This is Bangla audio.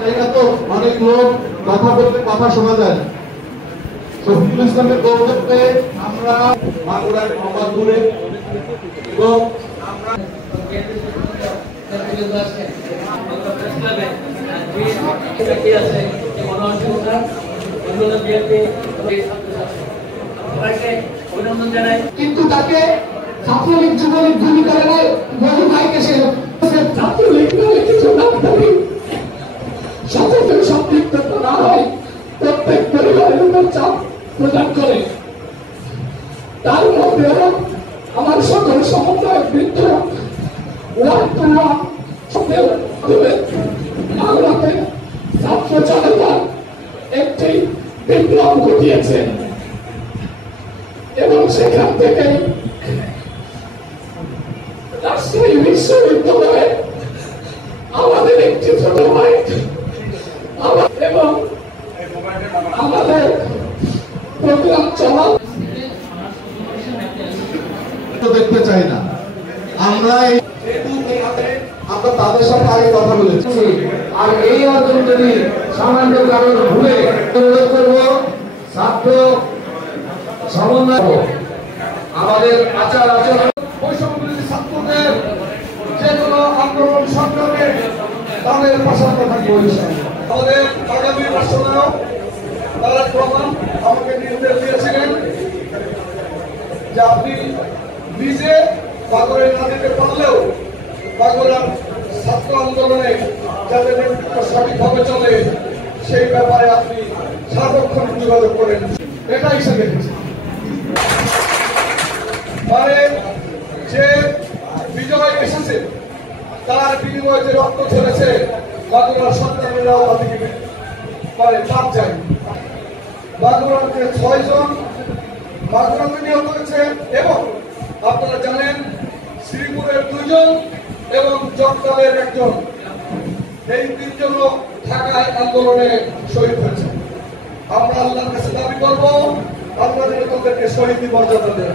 জায়গা তো অনেক লোক কথা বলতে কথা শোনা যায় না। শফিকুল ইসলামের গৌরবকে আমরা মাগুরার মোহাম্মদপুরে এবং আমরা কিন্তু তাকে ছাত্রলীগ যুবলীগ ভূমিকা নেয় বহু ভাইকে সে ছাত্রলীগ কিছু না থাকি সকলের সম্পৃক্ততা না হয় প্রত্যেক পরিবারের উপর চাপ প্রদান করে। তার মধ্যে আমার সকল সমন্বয় বৃদ্ধ বাংলাতে ছাত্র জনতা একটি বিপ্লব ঘটিয়েছে এবং সেখান থেকে রাজশাহী বিশ্ববিদ্যালয়ে আমাদের একটি ছোট ভাই এবং আমাদের প্রোগ্রাম চলা দেখতে চাই না। আমরা তাদের সাথে আগে কথা বলেছি, আর এই অর্জন যদি সামান্য কারণ ভুলে অনুরোধ করব ছাত্র সমন্বয় আমাদের আচার আচরণ বৈষম্যবিরোধী ছাত্রদের যে কোনো আন্দোলন সংগ্রামে তাদের পাশাপাশি থাকবো। আমাদের আগামী রাষ্ট্রনায়ক তারেক রহমান আমাকে নির্দেশ দিয়েছিলেন যে আপনি নিজে বাগরে না দিতে পারলেও বাগরার ছাত্র আন্দোলনে যাতে নেতৃত্ব সঠিকভাবে চলে সেই ব্যাপারে আপনি সার্বক্ষণ যোগাযোগ করেন। এটাই সে দেখেছে, মানে যে বিজয় এসেছে তার বিনিময়ে যে রক্ত ঝরেছে বাগরার সন্তানেরাও অধিকে মানে চাপ যায়। বাগরাতে 6 জন বাগরাতে নিহত হয়েছে এবং আপনারা জানেন শ্রীপুরের 2 জন এবং জগদালের 1 জন, এই 3 জন ঢাকায় আন্দোলনে শহীদ হয়েছে। আমরা আল্লাহর কাছে দাবি করবো আপনাদের তাদেরকে শহীদ মর্যাদা দেন।